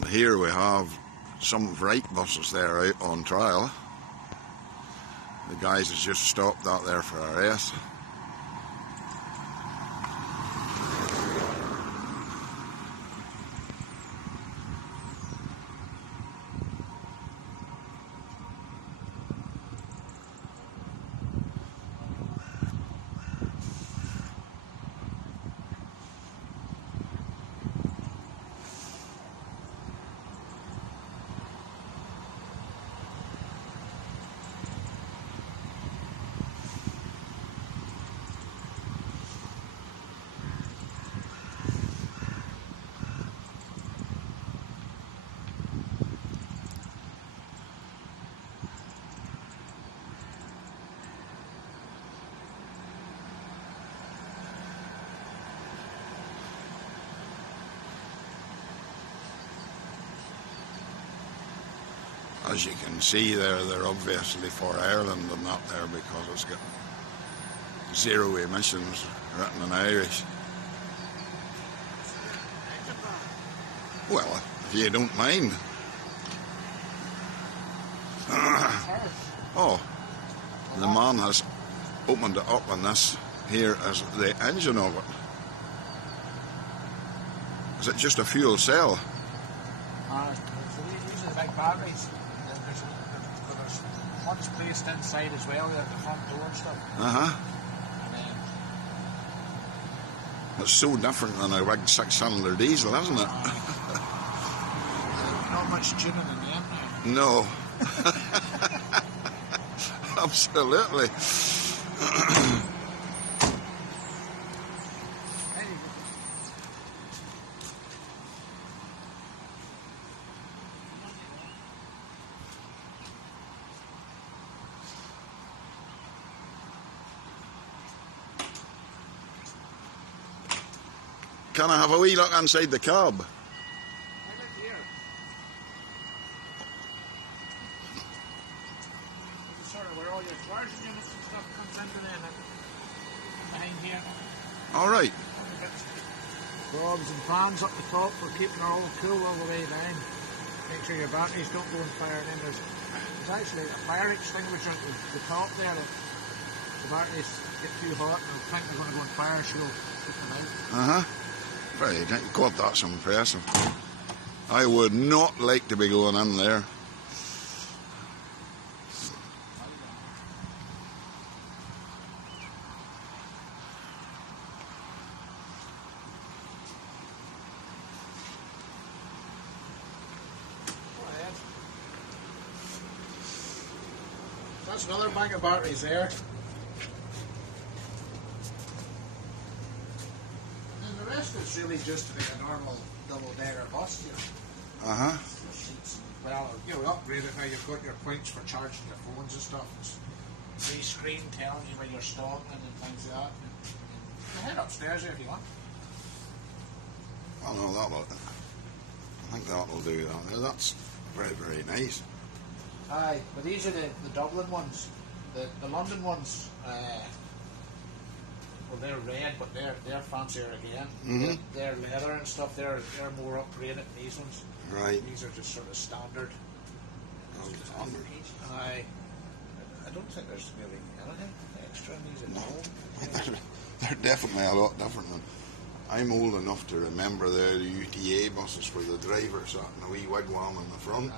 And here we have some Wright buses there out on trial. The guys has just stopped out there for a rest. As you can see there, they're obviously for Ireland and not there because it's got zero emissions written in Irish. Well, if you don't mind. Oh, the man has opened it up, and this here is the engine of it. Is it just a fuel cell? So these are big batteries. There's one's placed inside as well, at the front door and stuff. And then it's so different than a big 6-cylinder diesel, isn't it? Not much tuning in the end No. now. Absolutely. Can I have a wee look inside the cab? Right here. This is sort of where all your charging units and stuff comes into then, behind here. All right. Globs and fans up the top for keeping it all cool all the way down. Make sure your batteries don't go and fire. And then there's actually a fire extinguisher at the top there. That the batteries get too hot and I think they're going to go and fire, so keep them out. Very nice. God, that's impressive. I would not like to be going in there. That's another bank of batteries there. The rest is really just like a normal double-decker bus, you know. Well, you know, upgrade it now. You've got your points for charging your phones and stuff. It's free screen telling you where you're stopping and things like that. You can head upstairs if you want. Oh no, that'll. I think that'll do that. That's very, very nice. Aye, but these are the Dublin ones. The London ones, well, they're red, but they're fancier again. They're leather and stuff. They're more upgraded than these ones. Right. These are just sort of standard. Oh, standard. I don't think there's really anything extra in these at all. They're definitely a lot different than. I'm old enough to remember the UTA buses where the driver sat in a wee wigwam in the front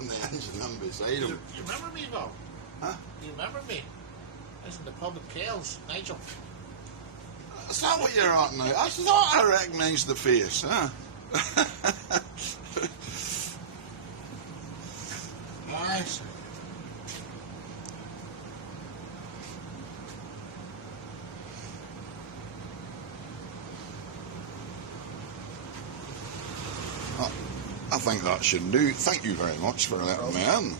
and the engine in beside him. You remember me, Bob? Huh? You remember me? I was in the pub at Kale's, Nigel. Is that what you're at now? I thought I recognised the face, huh? Nice. I think that should do. Thank you very much for letting me in.